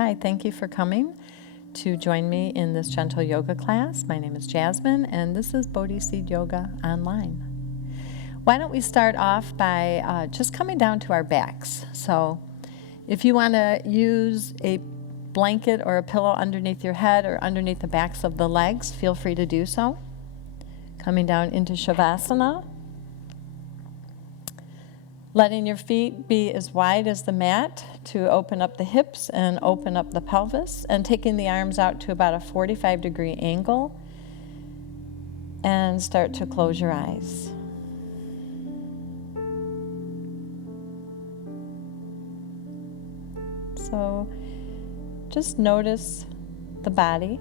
Hi, thank you for coming to join me in this gentle yoga class. My name is Jasmin, and this is Bodhi Seed Yoga Online. Why don't we start off by just coming down to our backs. So if you want to use a blanket or a pillow underneath your head or underneath the backs of the legs, feel free to do so. Coming down into Shavasana. Letting your feet be as wide as the mat to open up the hips and open up the pelvis, and taking the arms out to about a 45-degree angle, and start to close your eyes. So just notice the body.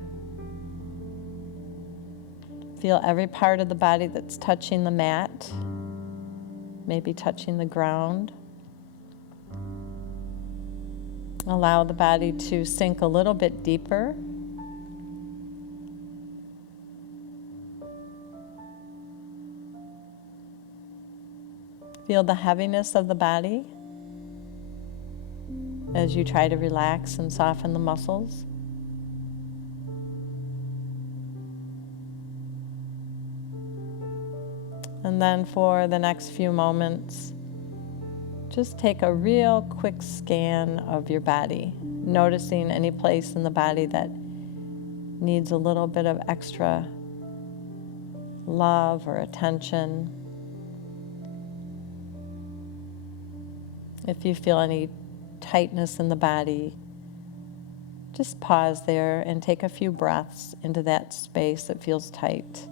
Feel every part of the body that's touching the mat. Maybe touching the ground. Allow the body to sink a little bit deeper. Feel the heaviness of the body as you try to relax and soften the muscles. And then for the next few moments, just take a real quick scan of your body, noticing any place in the body that needs a little bit of extra love or attention. If you feel any tightness in the body, just pause there and take a few breaths into that space that feels tight,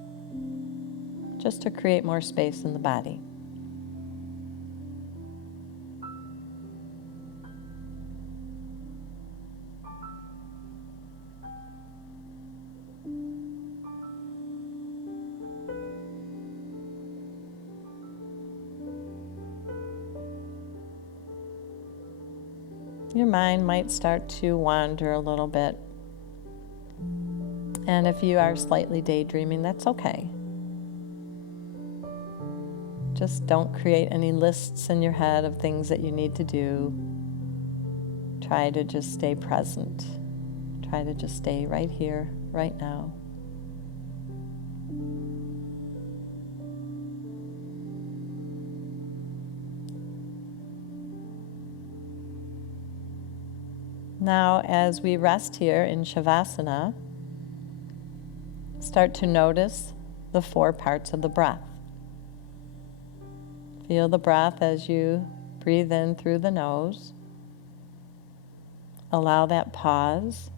just to create more space in the body. Your mind might start to wander a little bit. And if you are slightly daydreaming, that's okay. Just don't create any lists in your head of things that you need to do. Try to just stay present. Try to just stay right here, right now. Now, as we rest here in Shavasana, start to notice the 4 parts of the breath. Feel the breath as you breathe in through the nose. Allow that pause.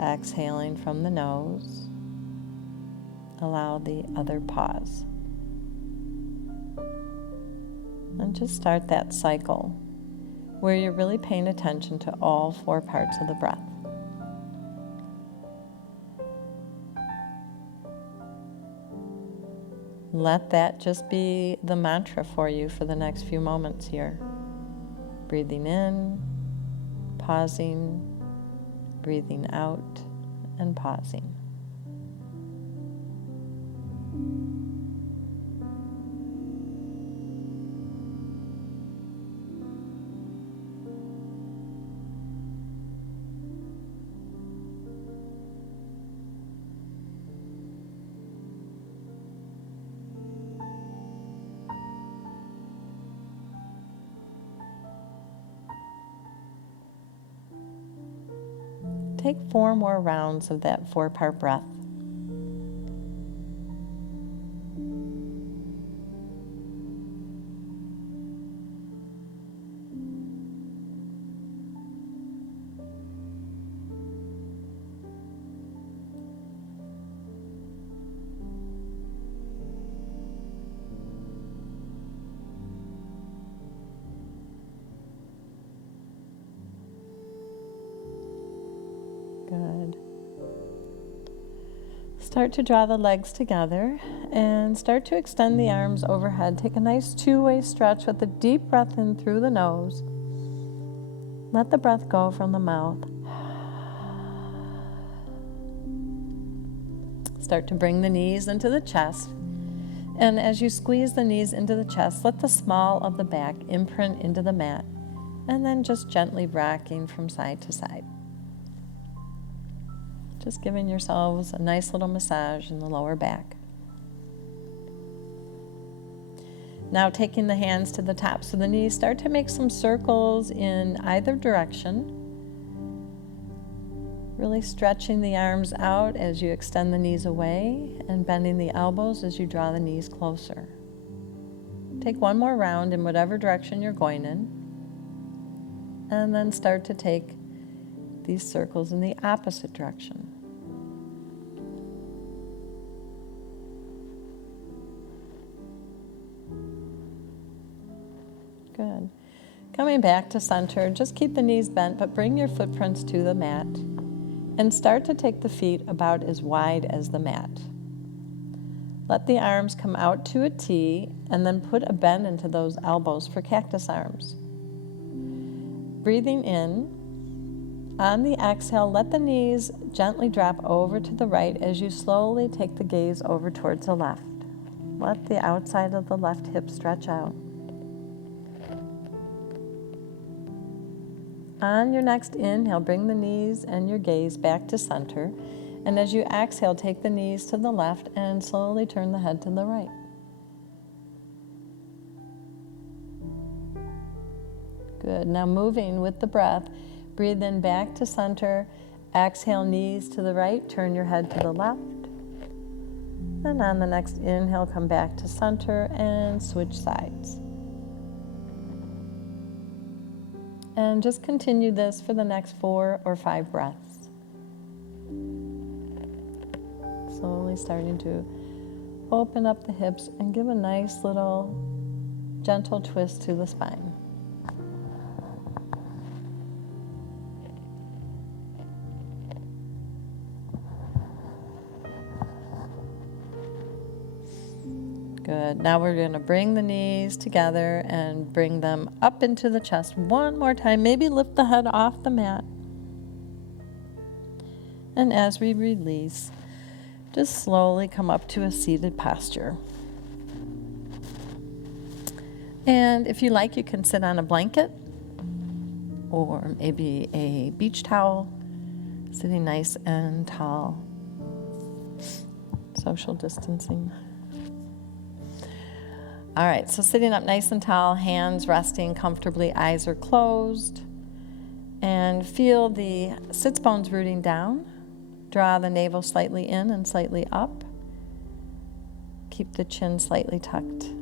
Exhaling from the nose. Allow the other pause. And just start that cycle where you're really paying attention to all 4 parts of the breath. Let that just be the mantra for you for the next few moments here. Breathing in, pausing, breathing out, and pausing. Take 4 more rounds of that 4-part breath. Good. Start to draw the legs together and start to extend the arms overhead. Take a nice 2-way stretch with a deep breath in through the nose. Let the breath go from the mouth. Start to bring the knees into the chest. And as you squeeze the knees into the chest, let the small of the back imprint into the mat. And then just gently rocking from side to side. Just giving yourselves a nice little massage in the lower back. Now taking the hands to the tops of the knees, start to make some circles in either direction. Really stretching the arms out as you extend the knees away and bending the elbows as you draw the knees closer. Take one more round in whatever direction you're going in. And then start to take these circles in the opposite direction. Good. Coming back to center, just keep the knees bent, but bring your footprints to the mat and start to take the feet about as wide as the mat. Let the arms come out to a T and then put a bend into those elbows for cactus arms. Breathing in, on the exhale, let the knees gently drop over to the right as you slowly take the gaze over towards the left. Let the outside of the left hip stretch out. On your next inhale, bring the knees and your gaze back to center. And as you exhale, take the knees to the left and slowly turn the head to the right. Good. Now moving with the breath, breathe in back to center. Exhale, knees to the right, turn your head to the left. And on the next inhale, come back to center and switch sides. And just continue this for the next 4 or 5 breaths. Slowly starting to open up the hips and give a nice little gentle twist to the spine. Good. Now we're going to bring the knees together and bring them up into the chest one more time. Maybe lift the head off the mat. And as we release, just slowly come up to a seated posture. And if you like, you can sit on a blanket or maybe a beach towel, sitting nice and tall. Social distancing. All right, so sitting up nice and tall, hands resting comfortably, eyes are closed. And feel the sits bones rooting down. Draw the navel slightly in and slightly up. Keep the chin slightly tucked.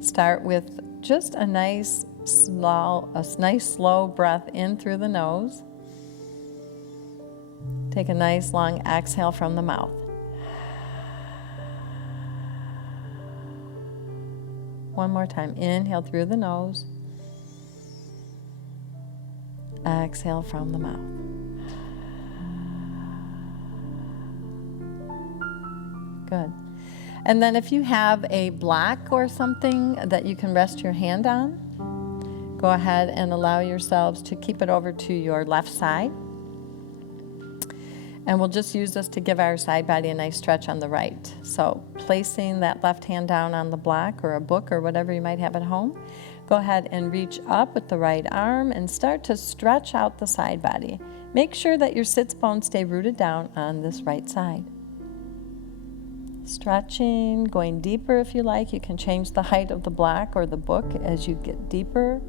Start with just a nice slow breath in through the nose. Take a nice long exhale from the mouth. One more time. Inhale through the nose. Exhale from the mouth. Good. And then if you have a block or something that you can rest your hand on, go ahead and allow yourselves to keep it over to your left side. And we'll just use this to give our side body a nice stretch on the right. So placing that left hand down on the block or a book or whatever you might have at home, go ahead and reach up with the right arm and start to stretch out the side body. Make sure that your sits bones stay rooted down on this right side. Stretching, going deeper if you like. You can change the height of the block or the book as you get deeper.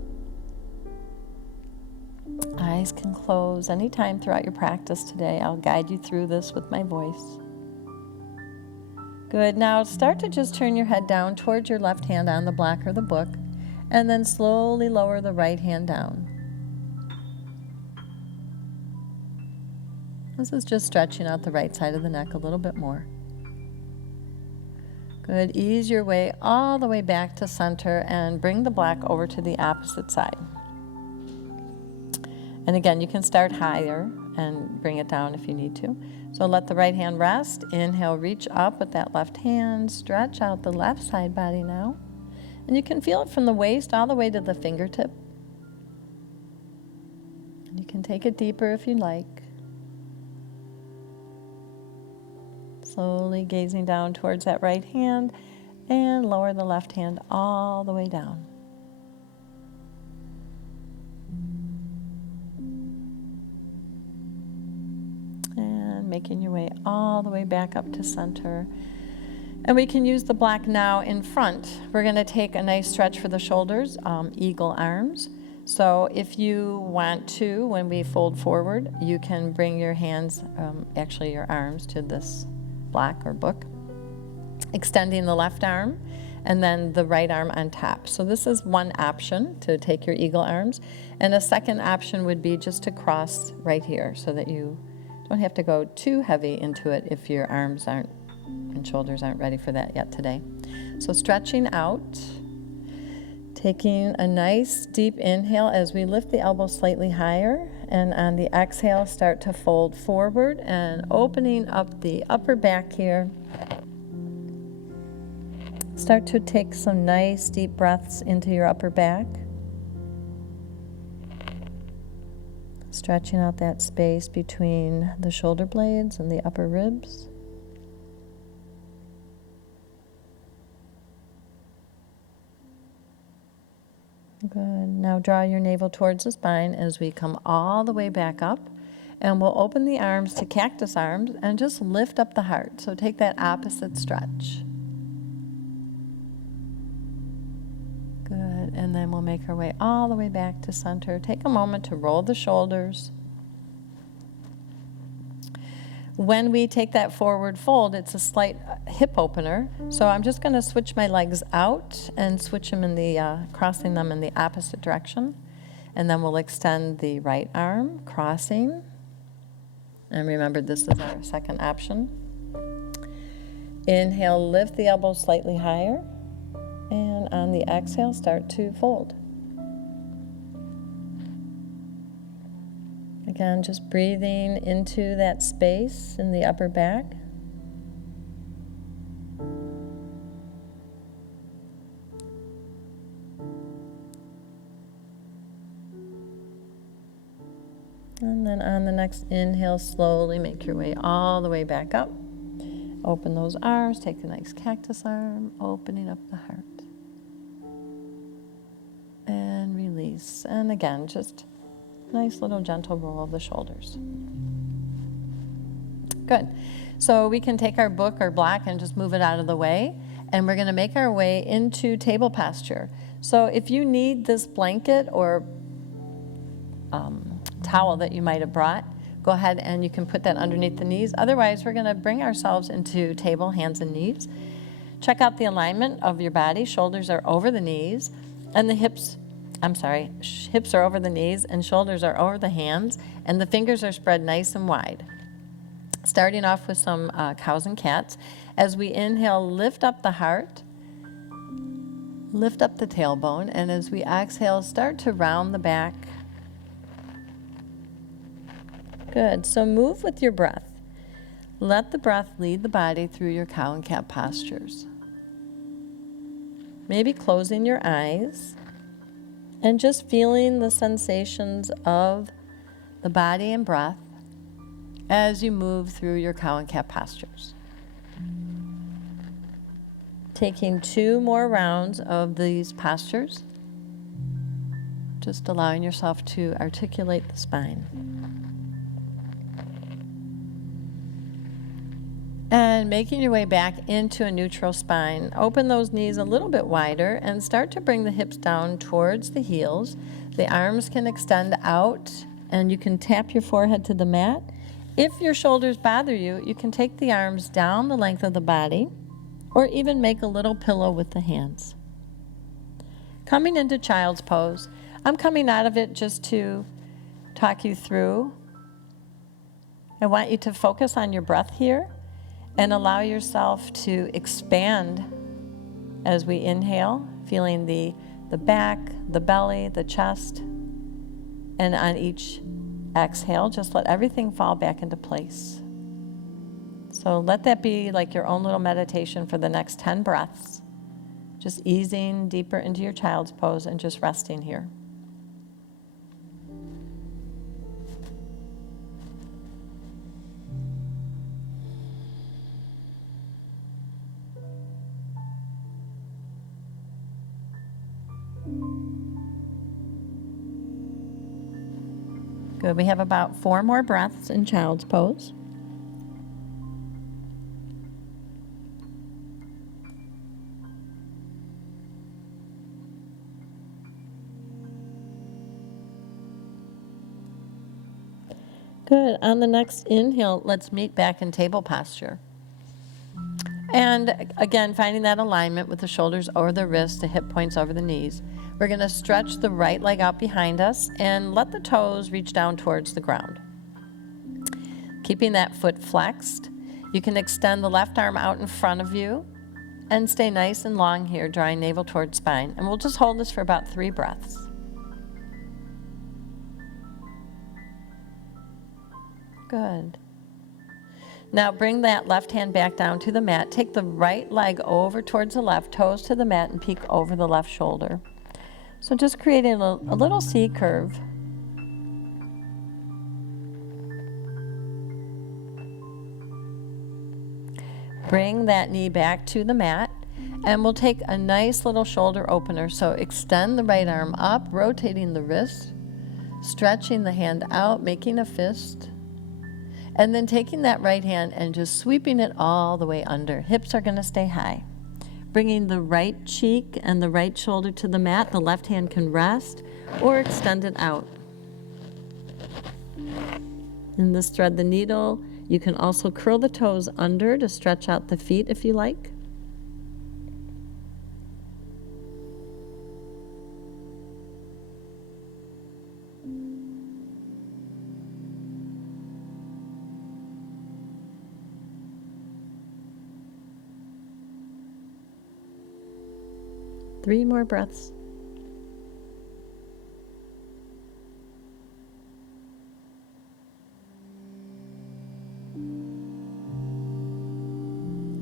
Eyes can close anytime throughout your practice today. I'll guide you through this with my voice. Good. Now start to just turn your head down towards your left hand on the block or the book, and then slowly lower the right hand down. This is just stretching out the right side of the neck a little bit more. Good. Ease your way all the way back to center and bring the block over to the opposite side. And again, you can start higher and bring it down if you need to. So let the right hand rest. Inhale, reach up with that left hand. Stretch out the left side body now. And you can feel it from the waist all the way to the fingertip. And you can take it deeper if you like. Slowly gazing down towards that right hand and lower the left hand all the way down. Again, making your way all the way back up to center. And we can use the block now in front. We're going to take a nice stretch for the shoulders, eagle arms. So if you want to, when we fold forward, you can bring your hands, actually your arms, to this block or book, extending the left arm and then the right arm on top. So this is one option, to take your eagle arms. And a second option would be just to cross right here so that you don't have to go too heavy into it if your arms aren't and shoulders aren't ready for that yet today. So stretching out, taking a nice deep inhale as we lift the elbows slightly higher, and on the exhale start to fold forward and opening up the upper back here. Start to take some nice deep breaths into your upper back. Stretching out that space between the shoulder blades and the upper ribs. Good. Now draw your navel towards the spine as we come all the way back up. And we'll open the arms to cactus arms and just lift up the heart. So take that opposite stretch. Good. And then we'll make our way all the way back to center. Take a moment to roll the shoulders. When we take that forward fold, it's a slight hip opener. So I'm just going to switch my legs out and switch them in the, crossing them in the opposite direction. And then we'll extend the right arm, crossing. And remember, this is our second option. Inhale, lift the elbows slightly higher. And on the exhale, start to fold. Again, just breathing into that space in the upper back. And then on the next inhale, slowly make your way all the way back up. Open those arms, take a nice cactus arm, opening up the heart. And release. And again, just nice little gentle roll of the shoulders. Good. So we can take our book or block and just move it out of the way. And we're going to make our way into table posture. So if you need this blanket or towel that you might have brought, go ahead and you can put that underneath the knees. Otherwise, we're going to bring ourselves into table, hands and knees. Check out the alignment of your body. Shoulders are over the knees, and the hips are over the knees, and shoulders are over the hands, and the fingers are spread nice and wide. Starting off with some cows and cats. As we inhale, lift up the heart, lift up the tailbone, and as we exhale, start to round the back. Good. So move with your breath. Let the breath lead the body through your cow and cat postures. Maybe closing your eyes and just feeling the sensations of the body and breath as you move through your cow and cat postures. Taking 2 more rounds of these postures, just allowing yourself to articulate the spine. And making your way back into a neutral spine. Open those knees a little bit wider and start to bring the hips down towards the heels. The arms can extend out and you can tap your forehead to the mat. If your shoulders bother you, you can take the arms down the length of the body or even make a little pillow with the hands. Coming into child's pose. I'm coming out of it just to talk you through. I want you to focus on your breath here. And allow yourself to expand as we inhale, feeling the back, the belly, the chest. And on each exhale, just let everything fall back into place. So let that be like your own little meditation for the next 10 breaths. Just easing deeper into your child's pose and just resting here. Good. We have about 4 more breaths in child's pose. Good. On the next inhale, let's meet back in table posture. And again, finding that alignment with the shoulders over the wrists, the hip points over the knees. We're going to stretch the right leg out behind us and let the toes reach down towards the ground. Keeping that foot flexed, you can extend the left arm out in front of you and stay nice and long here, drawing navel towards spine. And we'll just hold this for about 3 breaths. Good. Now bring that left hand back down to the mat. Take the right leg over towards the left, toes to the mat, and peek over the left shoulder. So just creating a little C curve. Bring that knee back to the mat, and we'll take a nice little shoulder opener. So extend the right arm up, rotating the wrist, stretching the hand out, making a fist. And then taking that right hand and just sweeping it all the way under. Hips are going to stay high. Bringing the right cheek and the right shoulder to the mat. The left hand can rest or extend it out. In this thread the needle, you can also curl the toes under to stretch out the feet if you like. Three more breaths.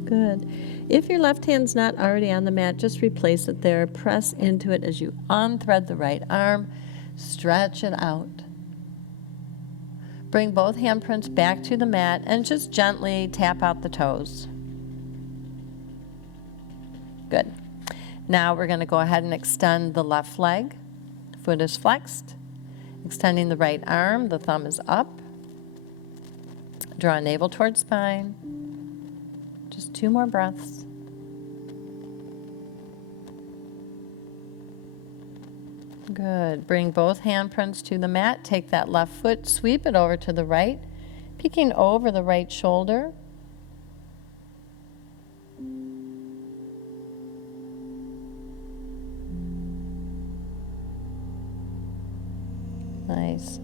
Good. If your left hand's not already on the mat, just replace it there. Press into it as you unthread the right arm. Stretch it out. Bring both handprints back to the mat and just gently tap out the toes. Good. Now we're going to go ahead and extend the left leg. Foot is flexed. Extending the right arm, the thumb is up. Draw navel towards spine. Just 2 more breaths. Good. Bring both handprints to the mat. Take that left foot, sweep it over to the right, peeking over the right shoulder. Nice.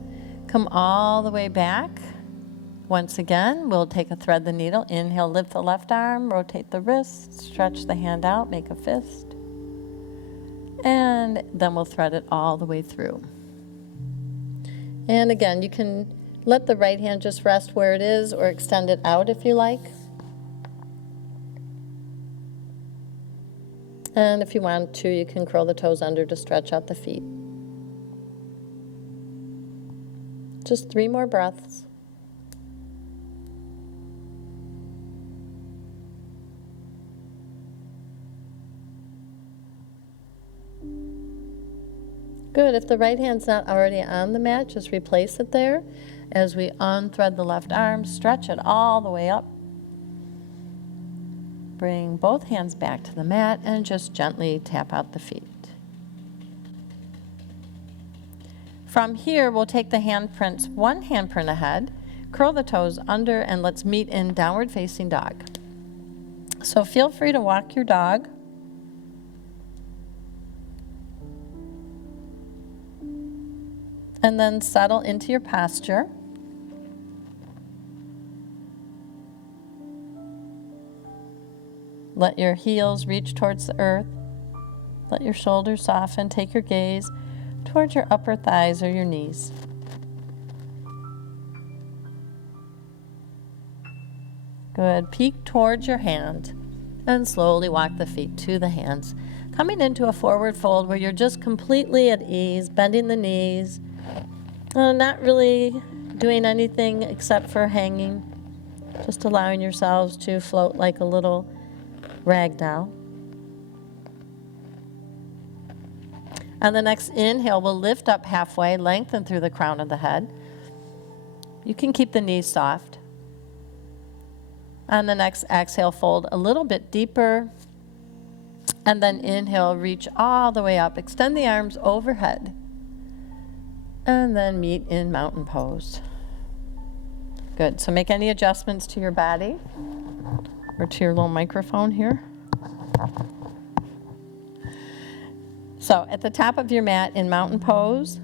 Come all the way back. Once again, we'll take a thread the needle. Inhale, lift the left arm, rotate the wrist, stretch the hand out, make a fist. And then we'll thread it all the way through. And again, you can let the right hand just rest where it is or extend it out if you like. And if you want to, you can curl the toes under to stretch out the feet. Just 3 more breaths. Good. If the right hand's not already on the mat, just replace it there as we unthread the left arm, stretch it all the way up. Bring both hands back to the mat and just gently tap out the feet. From here, we'll take the handprints, one handprint ahead, curl the toes under, and let's meet in downward facing dog. So feel free to walk your dog. And then settle into your posture. Let your heels reach towards the earth. Let your shoulders soften. Take your gaze towards your upper thighs or your knees. Good. Peek towards your hand and slowly walk the feet to the hands. Coming into a forward fold where you're just completely at ease, bending the knees, not really doing anything except for hanging, just allowing yourselves to float like a little rag doll. On the next inhale, we'll lift up halfway, lengthen through the crown of the head. You can keep the knees soft. On the next exhale, fold a little bit deeper. And then inhale, reach all the way up. Extend the arms overhead. And then meet in mountain pose. Good. So make any adjustments to your body or to your little microphone here. So at the top of your mat in mountain pose,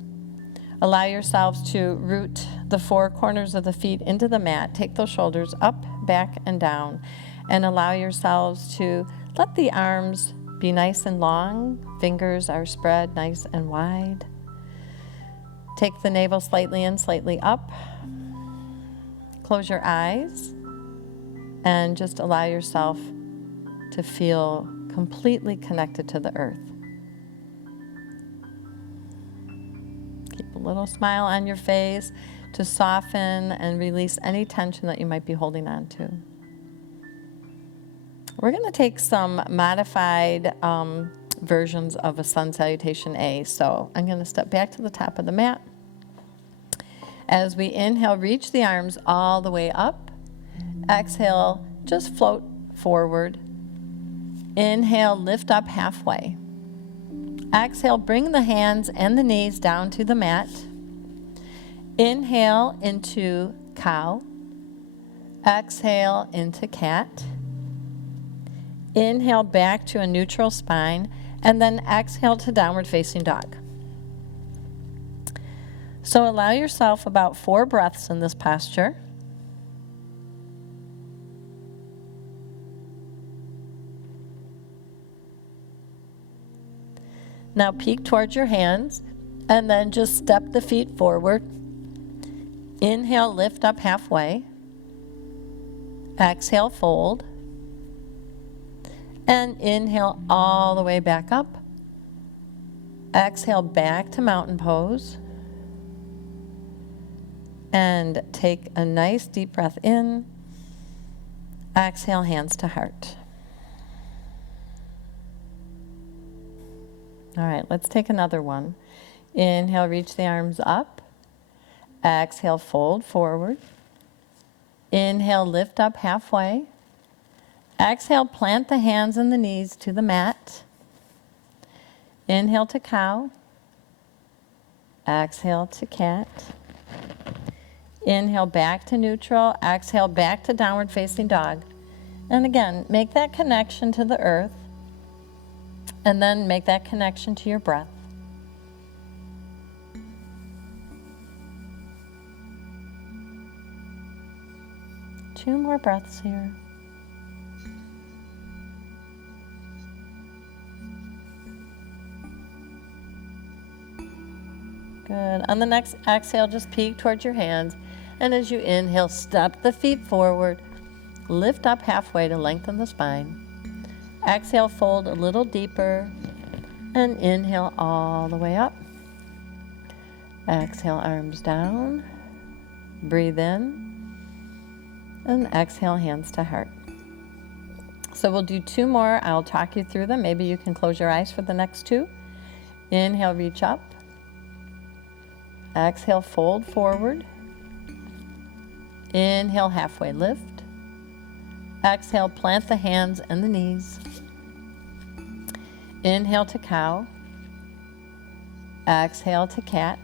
allow yourselves to root the four corners of the feet into the mat. Take those shoulders up, back, and down. And allow yourselves to let the arms be nice and long. Fingers are spread nice and wide. Take the navel slightly in, slightly up. Close your eyes and just allow yourself to feel completely connected to the earth. Keep a little smile on your face to soften and release any tension that you might be holding on to. We're going to take some modified versions of a sun salutation A. So I'm going to step back to the top of the mat. As we inhale, reach the arms all the way up. Exhale, just float forward. Inhale, lift up halfway. Exhale, bring the hands and the knees down to the mat. Inhale into cow. Exhale into cat. Inhale back to a neutral spine, and then exhale to downward facing dog. So allow yourself about 4 breaths in this posture. Now peek towards your hands, and then just step the feet forward. Inhale, lift up halfway. Exhale, fold. And inhale all the way back up. Exhale back to mountain pose. And take a nice deep breath in. Exhale, hands to heart. All right, let's take another one. Inhale, reach the arms up. Exhale, fold forward. Inhale, lift up halfway. Exhale, plant the hands and the knees to the mat. Inhale to cow. Exhale to cat. Inhale back to neutral. Exhale back to downward facing dog. And again, make that connection to the earth. And then make that connection to your breath. Two more breaths here. Good. On the next exhale, just peek towards your hands. And as you inhale, step the feet forward. Lift up halfway to lengthen the spine. Exhale, fold a little deeper. And inhale all the way up. Exhale, arms down. Breathe in. And exhale, hands to heart. So we'll do 2 more. I'll talk you through them. Maybe you can close your eyes for the next 2. Inhale, reach up. Exhale, fold forward. Inhale, halfway lift. Exhale, plant the hands and the knees. Inhale to cow. Exhale to cat.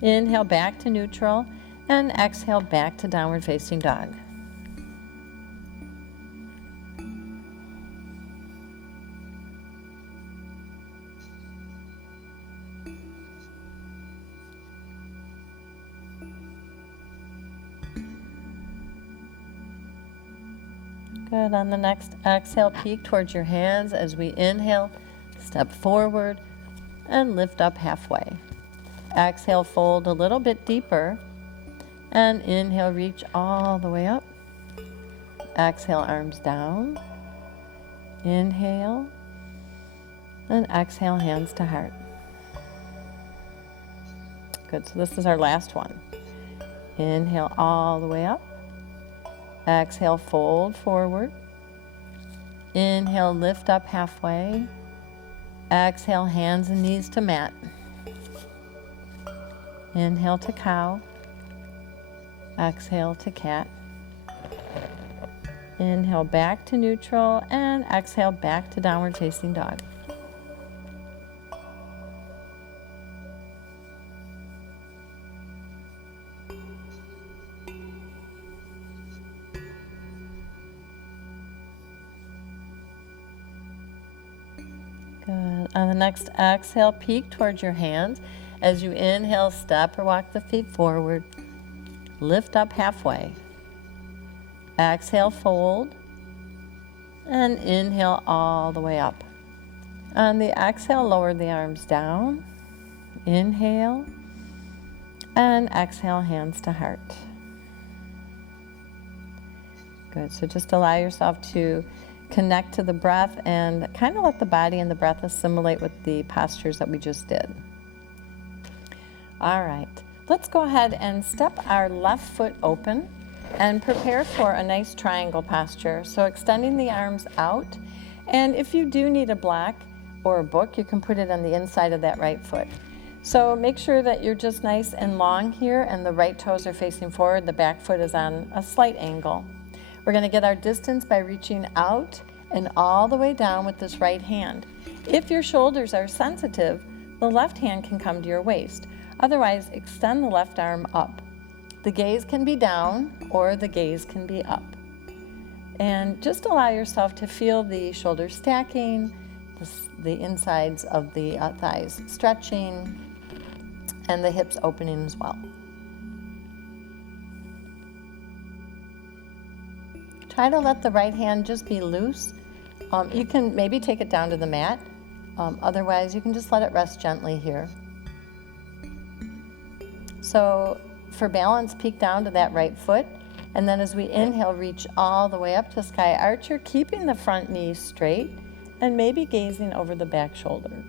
Inhale back to neutral. And exhale back to downward facing dog. Good. On the next exhale, peek towards your hands as we inhale, step forward, and lift up halfway. Exhale, fold a little bit deeper, and inhale, reach all the way up. Exhale, arms down. Inhale, and exhale, hands to heart. Good. So this is our last one. Inhale all the way up. Exhale, fold forward. Inhale, lift up halfway. Exhale, hands and knees to mat. Inhale to cow. Exhale to cat. Inhale back to neutral and exhale back to downward facing dog. On the next exhale, peek towards your hands. As you inhale, step or walk the feet forward. Lift up halfway. Exhale, fold. And inhale all the way up. On the exhale, lower the arms down. Inhale. And exhale, hands to heart. Good. So just allow yourself to connect to the breath and kind of let the body and the breath assimilate with the postures that we just did. All right. Let's go ahead and step our left foot open and prepare for a nice triangle posture. So extending the arms out. And if you do need a block or a book, you can put it on the inside of that right foot. So make sure that you're just nice and long here and the right toes are facing forward. The back foot is on a slight angle. We're going to get our distance by reaching out and all the way down with this right hand. If your shoulders are sensitive, the left hand can come to your waist. Otherwise, extend the left arm up. The gaze can be down or the gaze can be up. And just allow yourself to feel the shoulders stacking, the insides of the thighs stretching, and the hips opening as well. Try to let the right hand just be loose. You can maybe take it down to the mat. Otherwise, you can just let it rest gently here. So for balance, peek down to that right foot. And then as we inhale, reach all the way up to Sky Archer, keeping the front knee straight and maybe gazing over the back shoulder.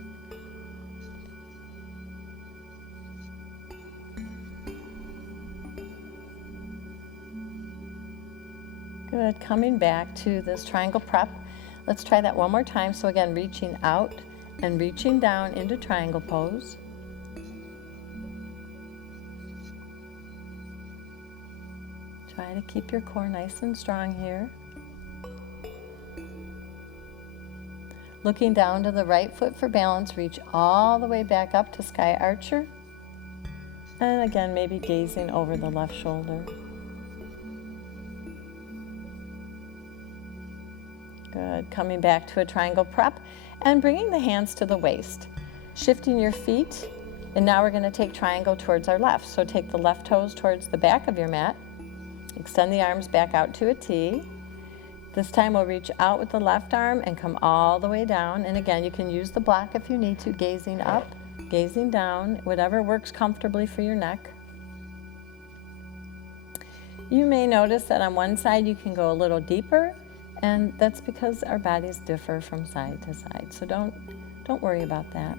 Good. Coming back to this triangle prep. Let's try that one more time. So again, reaching out and reaching down into triangle pose. Try to keep your core nice and strong here. Looking down to the right foot for balance, reach all the way back up to Sky Archer. And again, maybe gazing over the left shoulder. Good. Coming back to a triangle prep and bringing the hands to the waist. Shifting your feet. And now we're going to take triangle towards our left. So take the left toes towards the back of your mat. Extend the arms back out to a T. This time we'll reach out with the left arm and come all the way down. And again, you can use the block if you need to, gazing up, gazing down, whatever works comfortably for your neck. You may notice that on one side you can go a little deeper, and that's because our bodies differ from side to side. So don't worry about that.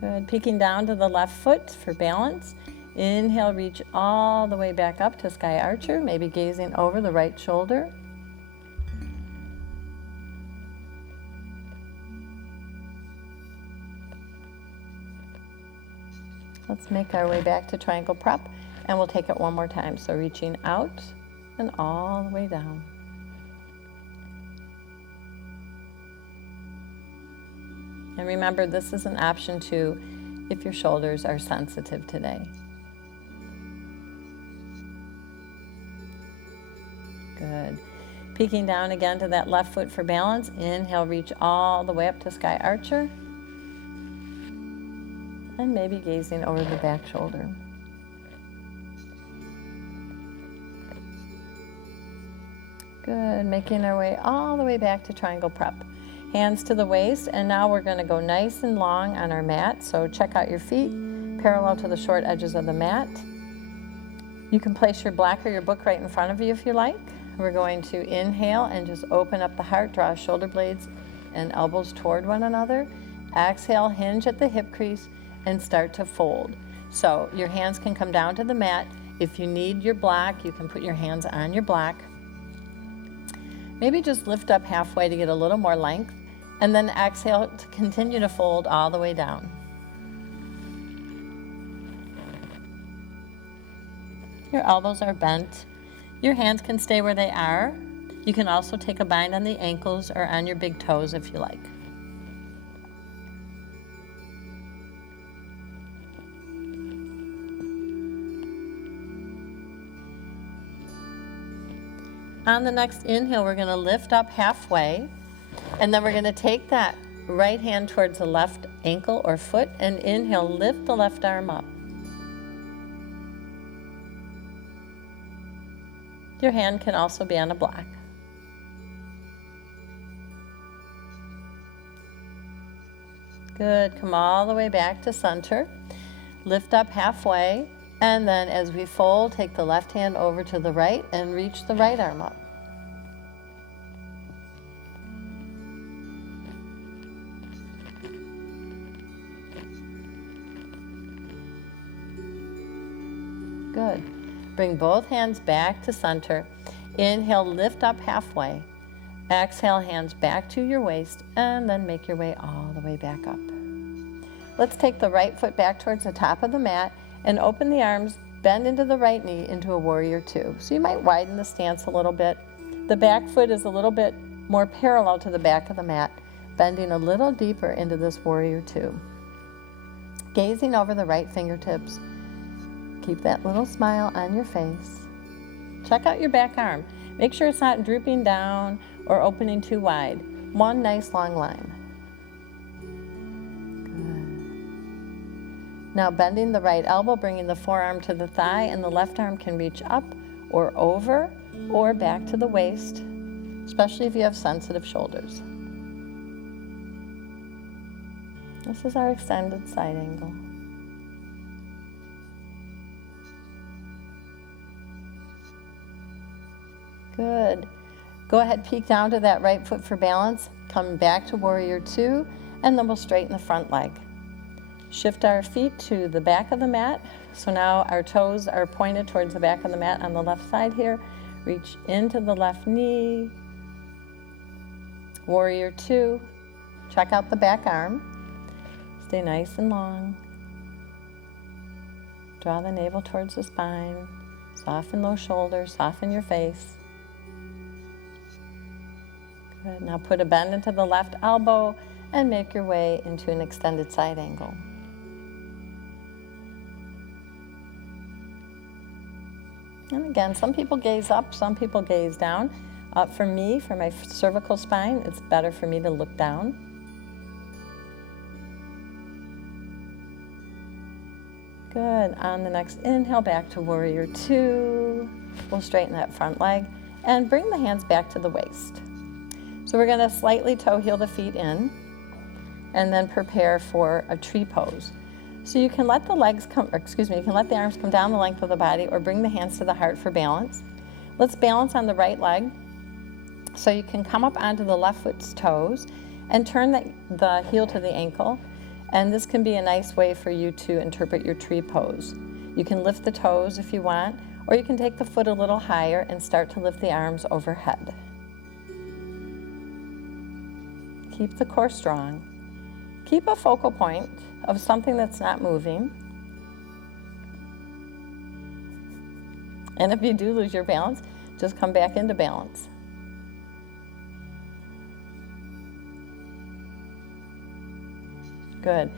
Good. Peeking down to the left foot for balance. Inhale, reach all the way back up to Sky Archer, maybe gazing over the right shoulder. Let's make our way back to triangle prep, and we'll take it one more time. So reaching out and all the way down. And remember, this is an option too if your shoulders are sensitive today. Good. Peeking down again to that left foot for balance. Inhale, reach all the way up to Sky Archer. And maybe gazing over the back shoulder. Good. Making our way all the way back to triangle prep. Hands to the waist, and now we're going to go nice and long on our mat. So check out your feet parallel to the short edges of the mat. You can place your block or your book right in front of you if you like. We're going to inhale and just open up the heart, draw shoulder blades and elbows toward one another. Exhale, hinge at the hip crease and start to fold. So your hands can come down to the mat. If you need your block, you can put your hands on your block. Maybe just lift up halfway to get a little more length. And then exhale to continue to fold all the way down. Your elbows are bent. Your hands can stay where they are. You can also take a bind on the ankles or on your big toes if you like. On the next inhale, we're going to lift up halfway, and then we're going to take that right hand towards the left ankle or foot, and inhale, lift the left arm up. Your hand can also be on a block. Good. Come all the way back to center. Lift up halfway, and then as we fold, take the left hand over to the right and reach the right arm up. Good. Bring both hands back to center. Inhale, lift up halfway. Exhale, hands back to your waist, and then make your way all the way back up. Let's take the right foot back towards the top of the mat and open the arms, bend into the right knee into a warrior two. So you might widen the stance a little bit. The back foot is a little bit more parallel to the back of the mat, bending a little deeper into this warrior two. Gazing over the right fingertips. Keep that little smile on your face. Check out your back arm. Make sure it's not drooping down or opening too wide. One nice long line. Good. Now bending the right elbow, bringing the forearm to the thigh, and the left arm can reach up or over or back to the waist, especially if you have sensitive shoulders. This is our extended side angle. Good. Go ahead, peek down to that right foot for balance. Come back to warrior two, and then we'll straighten the front leg. Shift our feet to the back of the mat. So now our toes are pointed towards the back of the mat on the left side here. Reach into the left knee. Warrior two. Check out the back arm. Stay nice and long. Draw the navel towards the spine. Soften those shoulders, soften your face. Good. Now put a bend into the left elbow and make your way into an extended side angle. And again, some people gaze up, some people gaze down. For me, for my cervical spine, it's better for me to look down. Good. On the next inhale, back to warrior two. We'll straighten that front leg and bring the hands back to the waist. So we're going to slightly toe heel the feet in and then prepare for a tree pose. So you can let the legs come, you can let the arms come down the length of the body or bring the hands to the heart for balance. Let's balance on the right leg. So you can come up onto the left foot's toes and turn the heel to the ankle. And this can be a nice way for you to interpret your tree pose. You can lift the toes if you want, or you can take the foot a little higher and start to lift the arms overhead. Keep the core strong. Keep a focal point of something that's not moving. And if you do lose your balance, just come back into balance. Good.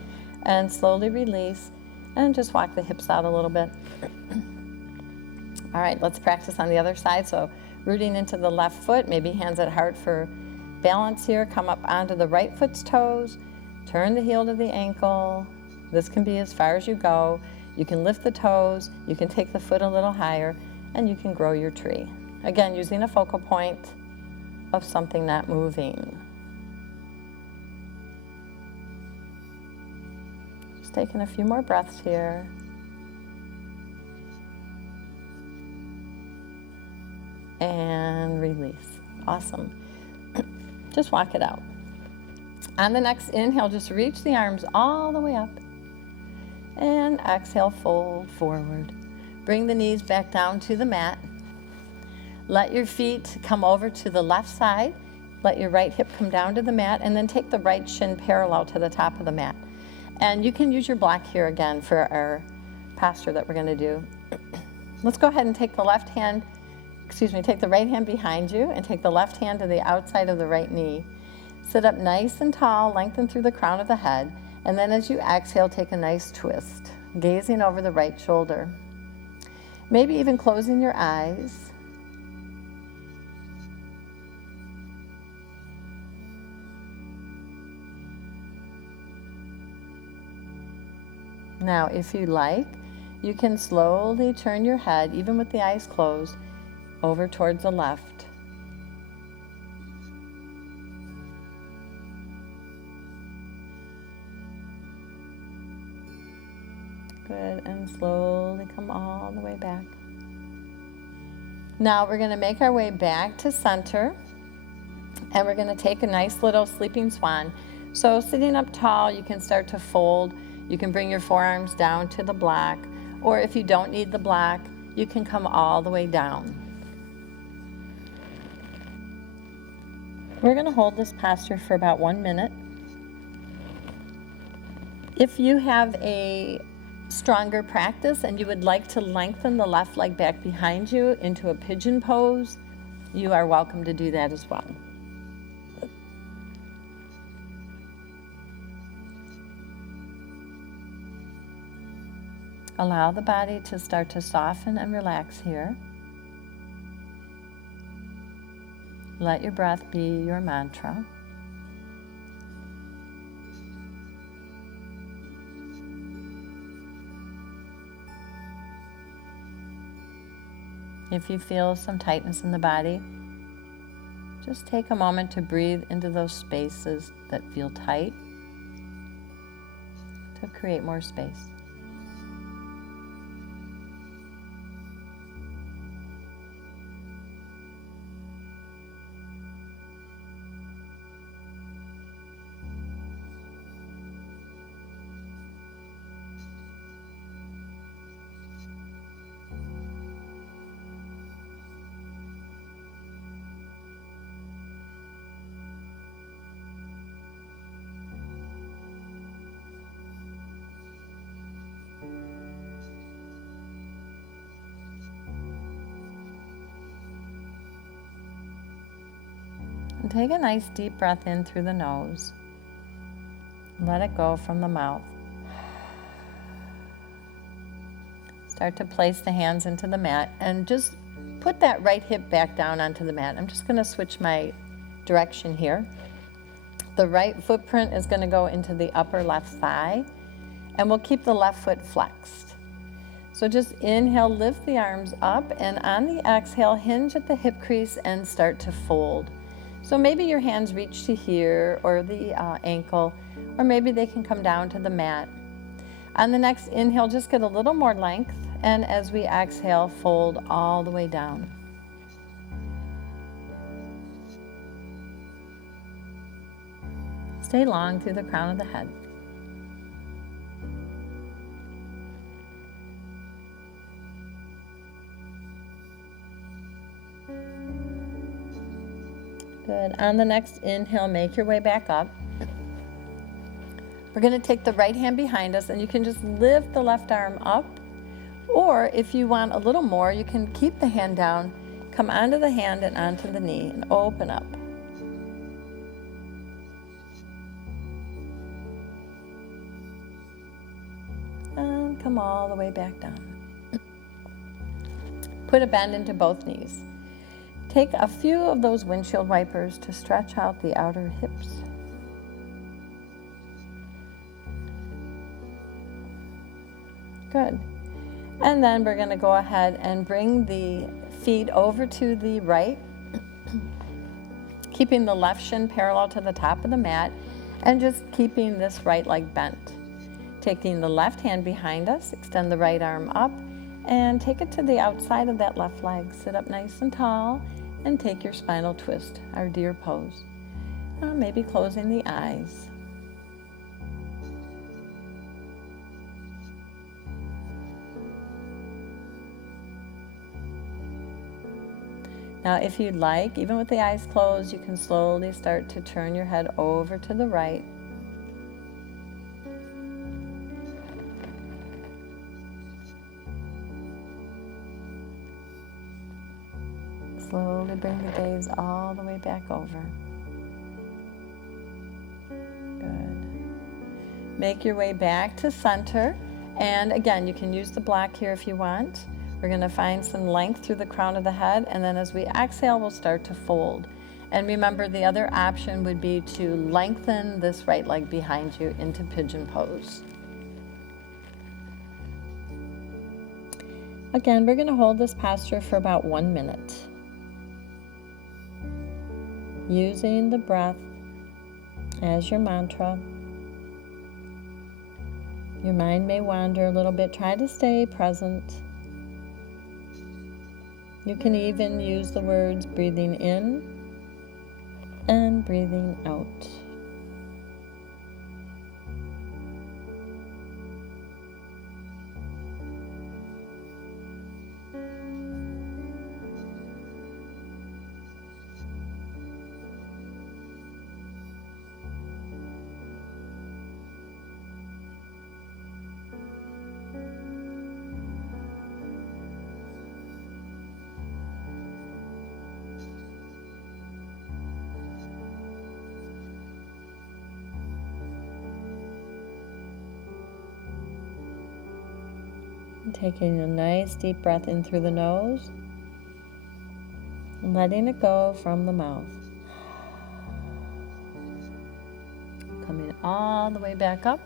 And slowly release and just walk the hips out a little bit. All right, let's practice on the other side. So rooting into the left foot, maybe hands at heart for balance here. Come up onto the right foot's toes. Turn the heel to the ankle. This can be as far as you go. You can lift the toes. You can take the foot a little higher, and you can grow your tree. Again, using a focal point of something not moving. Just taking a few more breaths here. And release. Awesome. Just walk it out. On the next inhale, just reach the arms all the way up. And exhale, fold forward. Bring the knees back down to the mat. Let your feet come over to the left side. Let your right hip come down to the mat, and then take the right shin parallel to the top of the mat. And you can use your block here again for our posture that we're going to do. Let's go ahead and take the take the right hand behind you and take the left hand to the outside of the right knee. Sit up nice and tall, lengthen through the crown of the head, and then as you exhale, take a nice twist, gazing over the right shoulder. Maybe even closing your eyes. Now, if you like, you can slowly turn your head, even with the eyes closed, over towards the left. Good, and slowly come all the way back. Now we're going to make our way back to center, and we're going to take a nice little sleeping swan. So sitting up tall, you can start to fold. You can bring your forearms down to the block, or if you don't need the block, you can come all the way down. We're going to hold this posture for about 1 minute. If you have a stronger practice and you would like to lengthen the left leg back behind you into a pigeon pose, you are welcome to do that as well. Allow the body to start to soften and relax here. Let your breath be your mantra. If you feel some tightness in the body, just take a moment to breathe into those spaces that feel tight to create more space. And take a nice deep breath in through the nose. Let it go from the mouth. Start to place the hands into the mat and just put that right hip back down onto the mat. I'm just going to switch my direction here. The right footprint is going to go into the upper left thigh, and we'll keep the left foot flexed. So just inhale, lift the arms up, and on the exhale, hinge at the hip crease and start to fold. So maybe your hands reach to here or the ankle, or maybe they can come down to the mat. On the next inhale, just get a little more length, and as we exhale, fold all the way down. Stay long through the crown of the head. Good. On the next inhale, make your way back up. We're going to take the right hand behind us, and you can just lift the left arm up. Or if you want a little more, you can keep the hand down, come onto the hand and onto the knee, and open up. And come all the way back down. Put a bend into both knees. Take a few of those windshield wipers to stretch out the outer hips. Good. And then we're going to go ahead and bring the feet over to the right, keeping the left shin parallel to the top of the mat, and just keeping this right leg bent. Taking the left hand behind us, extend the right arm up, and take it to the outside of that left leg. Sit up nice and tall, and take your spinal twist, our deer pose. Maybe closing the eyes. Now, if you'd like, even with the eyes closed, you can slowly start to turn your head over to the right. Slowly bring the gaze all the way back over. Good. Make your way back to center. And again, you can use the block here if you want. We're going to find some length through the crown of the head, and then as we exhale, we'll start to fold. And remember, the other option would be to lengthen this right leg behind you into pigeon pose. Again, we're going to hold this posture for about 1 minute, using the breath as your mantra. Your mind may wander a little bit. Try to stay present. You can even use the words breathing in and breathing out. Taking a nice deep breath in through the nose and letting it go from the mouth. Coming all the way back up.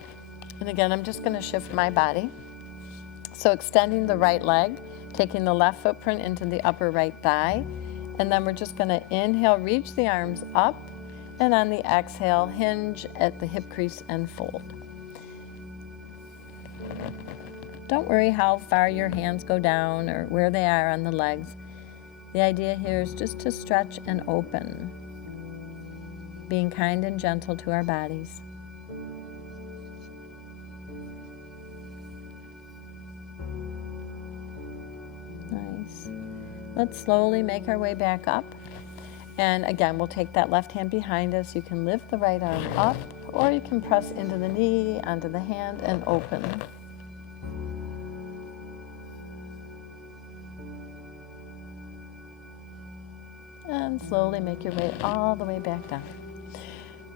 And again, I'm just going to shift my body. So extending the right leg, taking the left footprint into the upper right thigh. And then we're just going to inhale, reach the arms up. And on the exhale, hinge at the hip crease and fold. Don't worry how far your hands go down or where they are on the legs. The idea here is just to stretch and open, being kind and gentle to our bodies. Nice. Let's slowly make our way back up. And again, we'll take that left hand behind us. You can lift the right arm up, or you can press into the knee, onto the hand, and open. And slowly make your way all the way back down.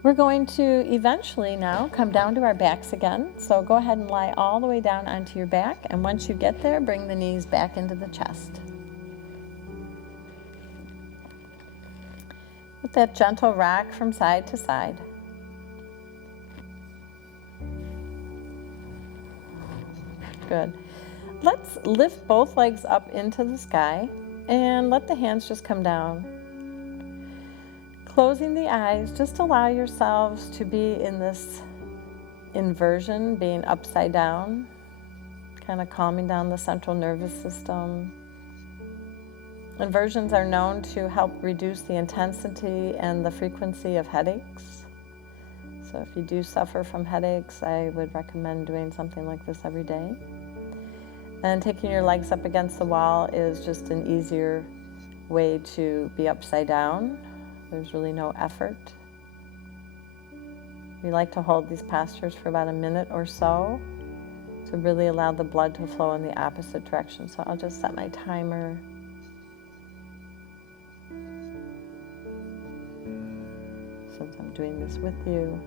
We're going to eventually now come down to our backs again. So go ahead and lie all the way down onto your back. And once you get there, bring the knees back into the chest. With that gentle rock from side to side. Good. Let's lift both legs up into the sky and let the hands just come down. Closing the eyes, just allow yourselves to be in this inversion, being upside down, kind of calming down the central nervous system. Inversions are known to help reduce the intensity and the frequency of headaches. So if you do suffer from headaches, I would recommend doing something like this every day. And taking your legs up against the wall is just an easier way to be upside down. There's really no effort. We like to hold these postures for about a minute or so to really allow the blood to flow in the opposite direction. So I'll just set my timer. Since I'm doing this with you.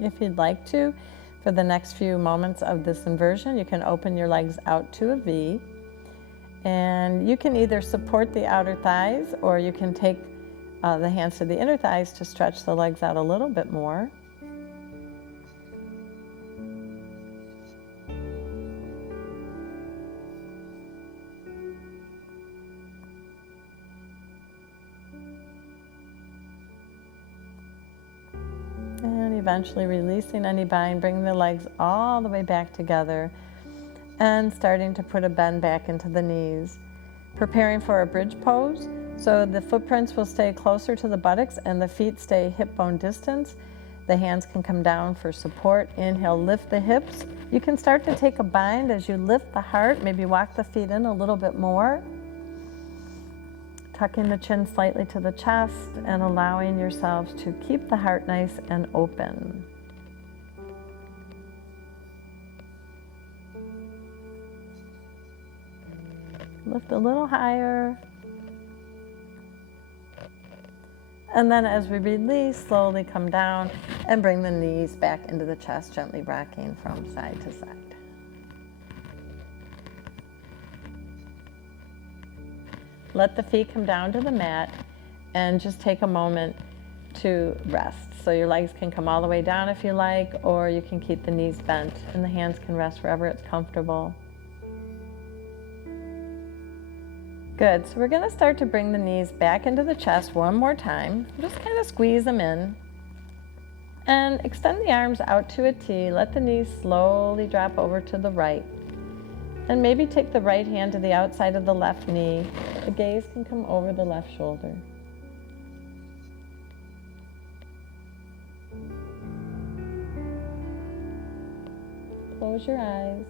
If you'd like to, for the next few moments of this inversion, you can open your legs out to a V. And you can either support the outer thighs, or you can take the hands to the inner thighs to stretch the legs out a little bit more. And eventually releasing any bind, bringing the legs all the way back together and starting to put a bend back into the knees. Preparing for a bridge pose, so the footprints will stay closer to the buttocks and the feet stay hip bone distance. The hands can come down for support. Inhale, lift the hips. You can start to take a bind as you lift the heart, maybe walk the feet in a little bit more. Tucking the chin slightly to the chest and allowing yourselves to keep the heart nice and open. Lift a little higher. And then as we release, slowly come down and bring the knees back into the chest, gently rocking from side to side. Let the feet come down to the mat and just take a moment to rest. So your legs can come all the way down if you like, or you can keep the knees bent and the hands can rest wherever it's comfortable. Good, so we're going to start to bring the knees back into the chest one more time. Just kind of squeeze them in. And extend the arms out to a T. Let the knees slowly drop over to the right. And maybe take the right hand to the outside of the left knee. The gaze can come over the left shoulder. Close your eyes.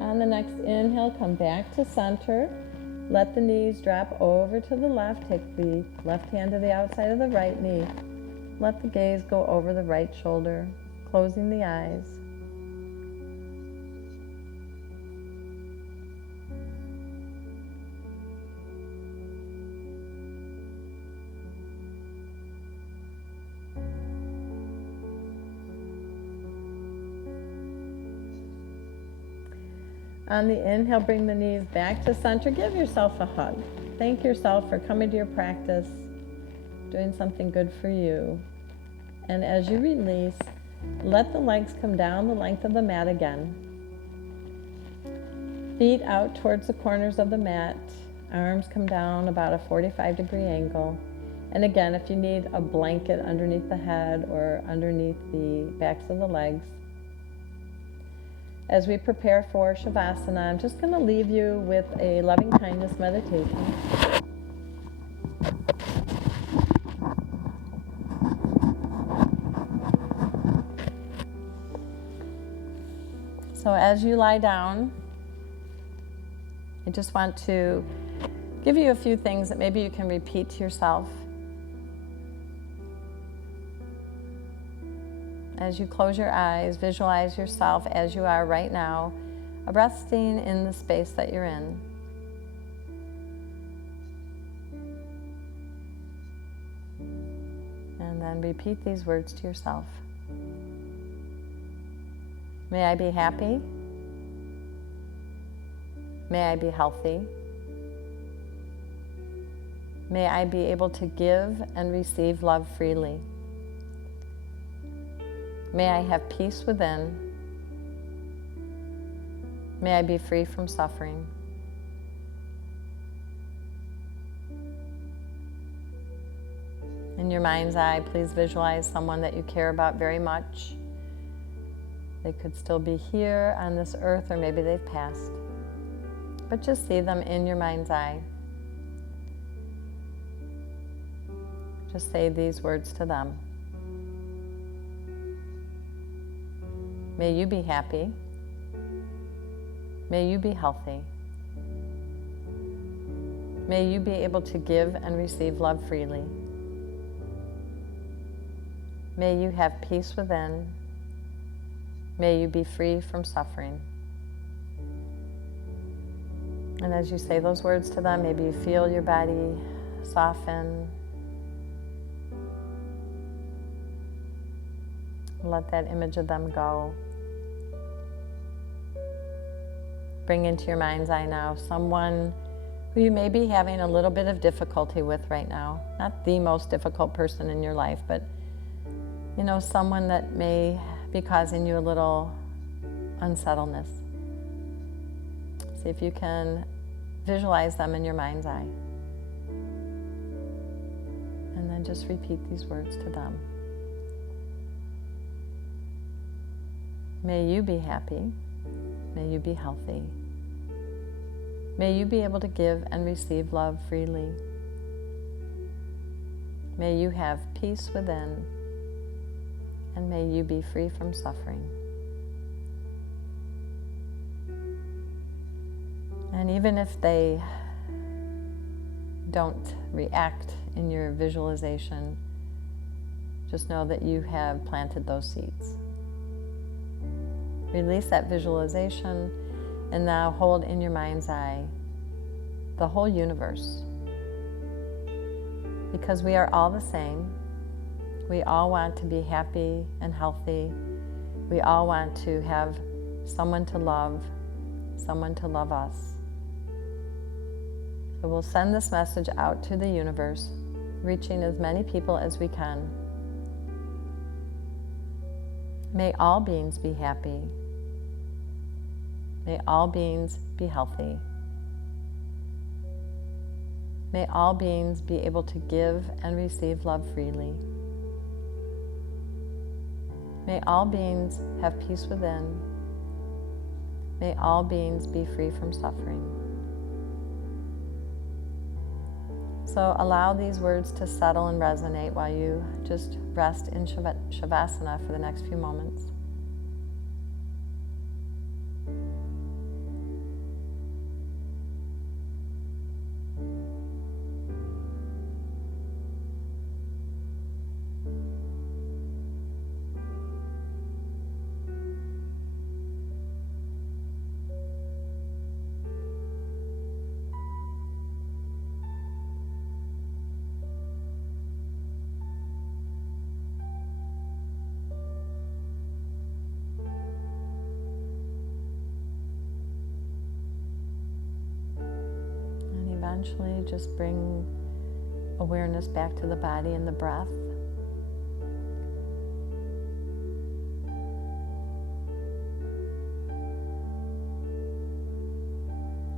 On the next inhale, come back to center. Let the knees drop over to the left. Take the left hand to the outside of the right knee. Let the gaze go over the right shoulder, closing the eyes. On the inhale, bring the knees back to center. Give yourself a hug. Thank yourself for coming to your practice, doing something good for you. And as you release, let the legs come down the length of the mat again. Feet out towards the corners of the mat. Arms come down about a 45-degree angle. And again, if you need a blanket underneath the head or underneath the backs of the legs. As we prepare for Shavasana, I'm just going to leave you with a loving kindness meditation. So as you lie down, I just want to give you a few things that maybe you can repeat to yourself. As you close your eyes, visualize yourself as you are right now, resting in the space that you're in. And then repeat these words to yourself. May I be happy. May I be healthy. May I be able to give and receive love freely. May I have peace within. May I be free from suffering. In your mind's eye, please visualize someone that you care about very much. They could still be here on this earth, or maybe they've passed. But just see them in your mind's eye. Just say these words to them. May you be happy. May you be healthy. May you be able to give and receive love freely. May you have peace within. May you be free from suffering. And as you say those words to them, maybe you feel your body soften. Let that image of them go. Bring into your mind's eye now someone who you may be having a little bit of difficulty with right now. Not the most difficult person in your life, but someone that may be causing you a little unsettledness. See if you can visualize them in your mind's eye. And then just repeat these words to them. May you be happy. May you be healthy. May you be able to give and receive love freely. May you have peace within. And may you be free from suffering. And even if they don't react in your visualization, just know that you have planted those seeds. Release that visualization, and now hold in your mind's eye the whole universe. Because we are all the same. We all want to be happy and healthy. We all want to have someone to love us. So we'll send this message out to the universe, reaching as many people as we can. May all beings be happy. May all beings be healthy. May all beings be able to give and receive love freely. May all beings have peace within. May all beings be free from suffering. So allow these words to settle and resonate while you just rest in Shavasana for the next few moments. Eventually, just bring awareness back to the body and the breath.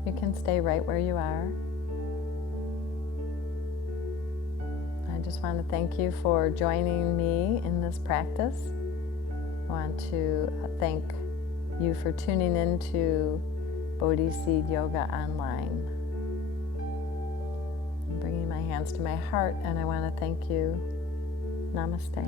You can stay right where you are. I just want to thank you for joining me in this practice. I want to thank you for tuning in to Bodhi Seed Yoga Online. I'm bringing my hands to my heart, and I want to thank you. Namaste.